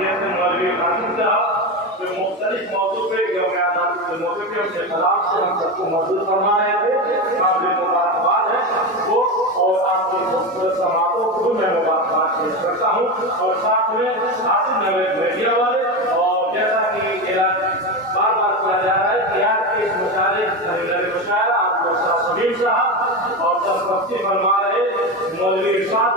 हैसियत से मौलवी कासिम साहब जो मुख्तलिफ मौजू पे मौजू के उनके खिलाफ से हम सबको मजबूत फरमा रहे थे। काबिल मुबारकबाद है वो, और आपकी खूबसूरत समातों को मैं मुबारकबाद पेश करता हूँ। और साथ में आसिफ नवेद मीडिया वाले, और जैसा कि बार बार किया जा रहा है कि आज के इस मुशायरा आप लोग सलीम साहब और सरपस्ती फरमा रहे मौलवी इरशाद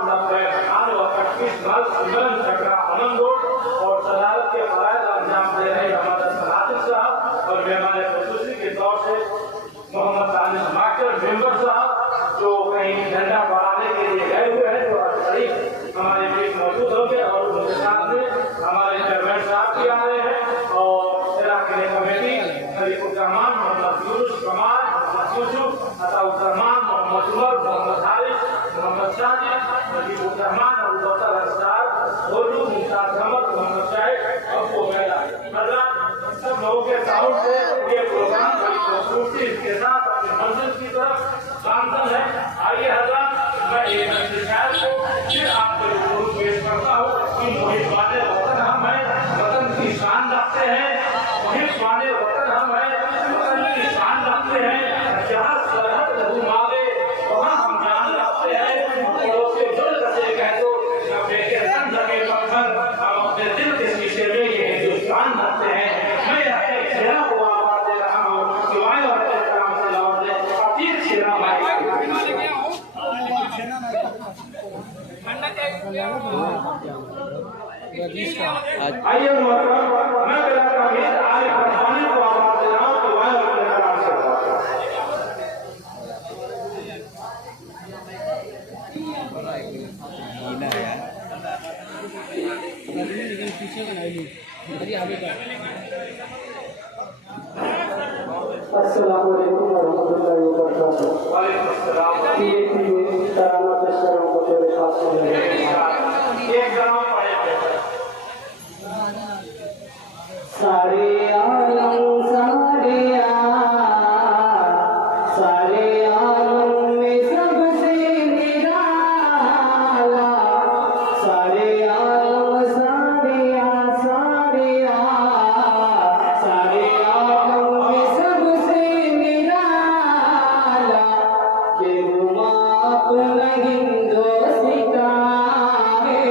खान व कश्मीर सिमरन चक्रा अमन रोड, और सदारत के फराइज अंजाम दे रहे हमारे सनातन साहब, और मेहमान खुसूसी के तौर से मोहम्मद दानिश मास्टर मेंबर साहब जो कहीं झंडा बढ़ाने के लिए गए हुए हैं, जो शरीफ हमारे बीच मौजूद होंगे। और उनके साथ में हमारे चेयरमैन साहब भी आ रहे हैं, और इलाके कमेटी खलीफुर्रहमान मोहम्मद यूनुस कमाल, मोहम्मद यूसुफ अताउर्रहमान, मोहम्मद उमर, मोहम्मद हारिस, मोहम्मद शादी, खलीफुर्रहमान, अबू बकर अंसार, गोलू, मुमताज अहमद, मोहम्मद शाहिद, अब्बू मैला, सब लोगों के साउंड से ये प्रोग्राम बड़ी खूबसूरती के साथ अपनी मंजिल की तरफ गामजन है। आइए हज़रात, मैं ये नसीहत को फिर आपके रूबरू पेश करता हूँ कि मुहिब्बाने वतन हम हैं, वतन की शान रखते हैं, मुहिब्बाने वतन हम हैं, वतन की शान रखते हैं, जहाँ सरहद लहू मांगे वहाँ हम जान रखते हैं, पड़ोसी जुड़ सके कह दो बेके तन लगे पत्थर, हम अपने दिल के शीशे में ये हिंदुस्तान रखते हैं। मैं अपने चेहरा को आवाज दे रहा हूँ, सिवाय और काम से लौट दे अपील चेहरा भाई। आइए मैं बिला कमीज आले फरमाने को आवाज दे रहा हूँ, सिवाय और काम से अस्सलाम वालेकुम वरहमतुल्लाहि वबरकातुहू। वालेकुम अस्सलाम। तराना पेश करूँ को तेरे खास से एक जनाब पढ़े थे सारे आलम सारे आलम में सबसे निराला, सारे आलम सारे आलम में सबसे निराला, ये गुमा अपना हिंदोस्तान है।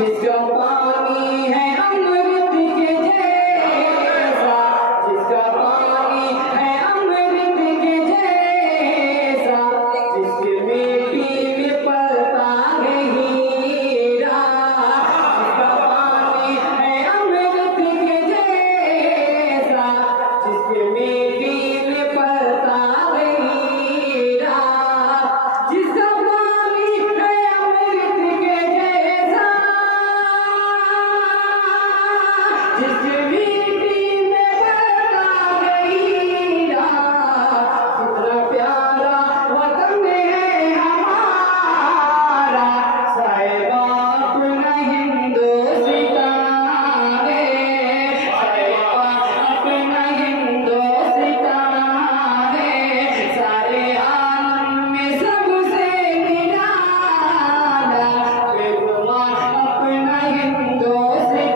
जिसका पानी है अमृत के जैसा, जिसका पानी है अमृत के जैसा, जिसकी मिट्टी में पलता है हीरा, जिसका पानी है अमृत के जैसा, जिसकी मिट्टी में पलता है हीरा, जिसका पानी है अमृत के जैसा, जिसकी मिट्टी में पलता है हीरा, कितना प्यारा वतन है हमारा, साहिबा अपना हिंदुस्तान है, साहिबा अपना हिंदुस्तान है, सारे आलम में सबसे निराला बेगुमां अपना हिंदुस्तान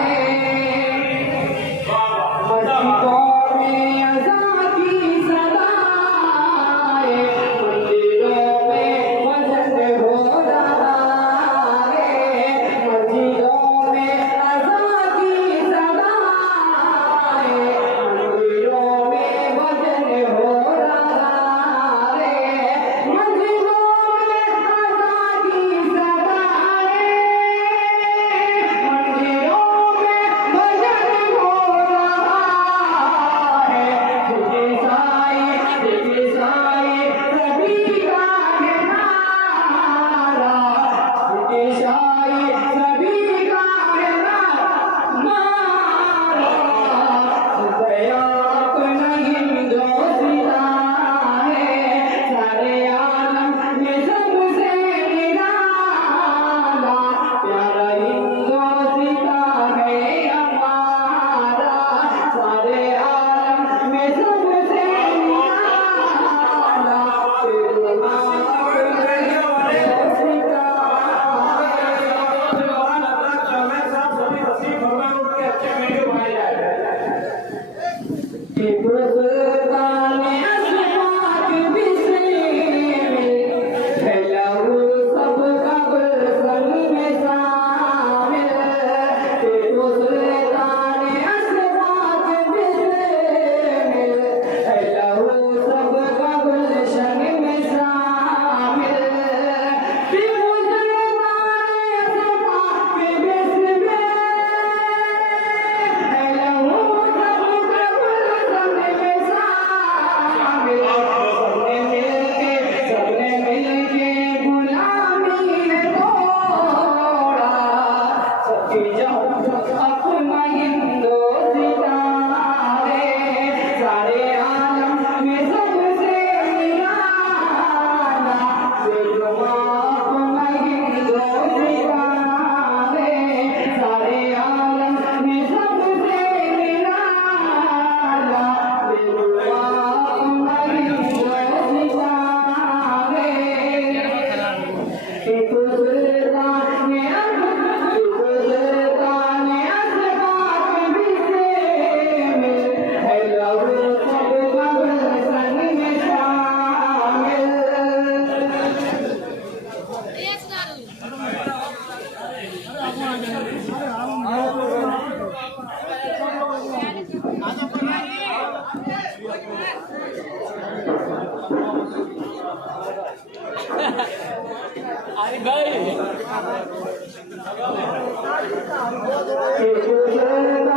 है। मस्जिदों में अज़ान की सदाएं, मंदिरों में भजन हो रहा है, मस्जिदों में अज़ान की सदाएं, मंदिरों में भजन हो रहा है, मस्जिदों में अज़ान की सदाएं, मंदिरों में भजन हो रहा है, झुके साए सभी का है नारा, झुके साए सभी का है नारा, गया अपना हिंदुस्तान है, सारे आलम में सबसे निराला प्यारा हिंदुस्तान है हमारा, सारे आलम में सबसे निराला बेगुमां अपना हिंदुस्तान में असबात बिस्मिल है लहू सबका गुलशन में शामिल, हिंदुस्तान में असबात बिस्मिल है लहू सबका गुलशन में शामिल, हिंदुस्तान में असबात बिस्मिल है लहू सबका गुलशन में शामिल, सबने मिलके गुलामी है तोड़ा, सबकी जान अपना हिंदुस्तान है, सारे आलम में सबसे निराला बेगुमां अपना हिंदुस्तान है, सारे आलम में सबसे निराला बेगुमां अपना हिंदुस्तान है। हिंदुस्तान में असबात बिस्मिल है लहू सबका गुलशन में शामिल। हिंदुस्तान